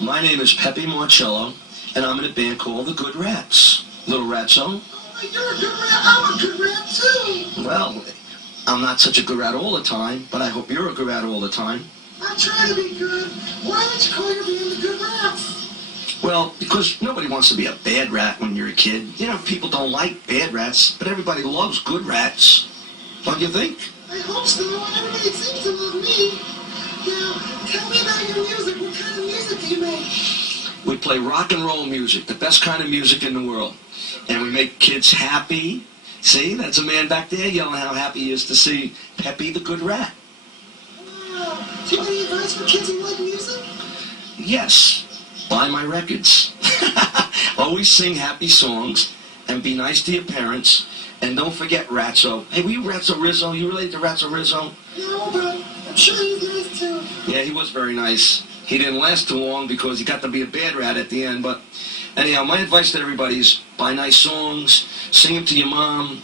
My name is Peppi Marcello, and I'm in a band called the Good Rats. Little Ratso. Oh, you're a good rat. I'm a good rat, too. Well, I'm not such a good rat all the time, but I hope you're a good rat all the time. I try to be good. Why don't you call your band the Good Rats? Well, because nobody wants to be a bad rat when you're a kid. You know, people don't like bad rats, but everybody loves good rats. Don't you think? I hope so. Everybody seems to love me. Now, tell me about your music. What kind of music do you make? We play rock and roll music, the best kind of music in the world. And we make kids happy. See, that's a man back there yelling how happy he is to see Peppi the Good Rat. Wow. Do you have any advice for kids who like music? Yes, buy my records. Always sing happy songs and be nice to your parents. And don't forget Ratso. Hey, were you Ratso Rizzo? You related to Ratso Rizzo? No, but I'm sure he's nice too. Yeah, he was very nice. He didn't last too long because he got to be a bad rat at the end. But anyhow, my advice to everybody is buy nice songs, sing them to your mom,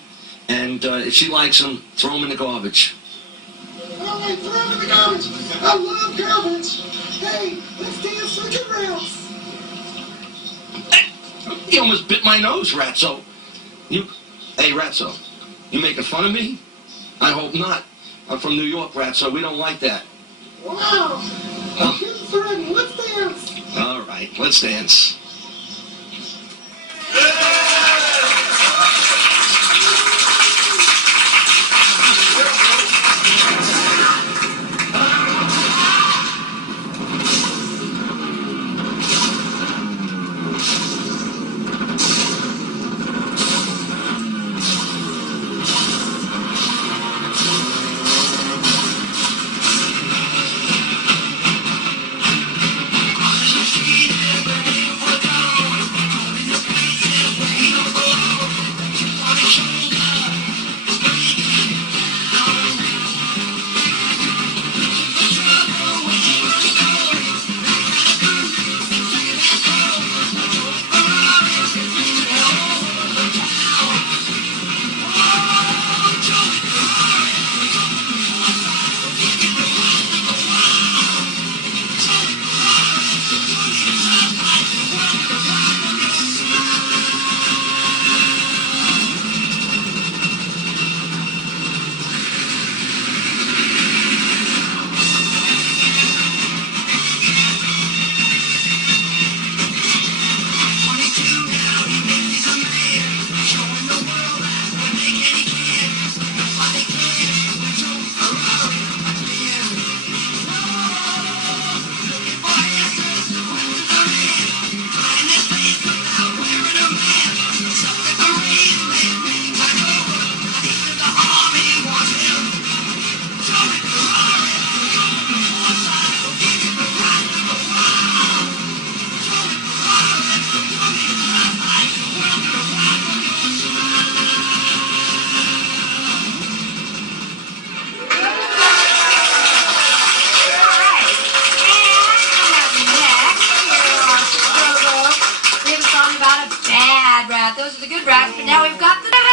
and if she likes them, throw them in the garbage. All right, throw them in the garbage. I love garbage. Hey, let's dance to the Good Rats. You almost bit my nose, Ratso. Hey, Ratso, you making fun of me? I hope not. I'm from New York, Ratso. We don't like that. Wow. Here's the ring. Let's dance. All right, let's dance. Those are the good rats, but now we've got the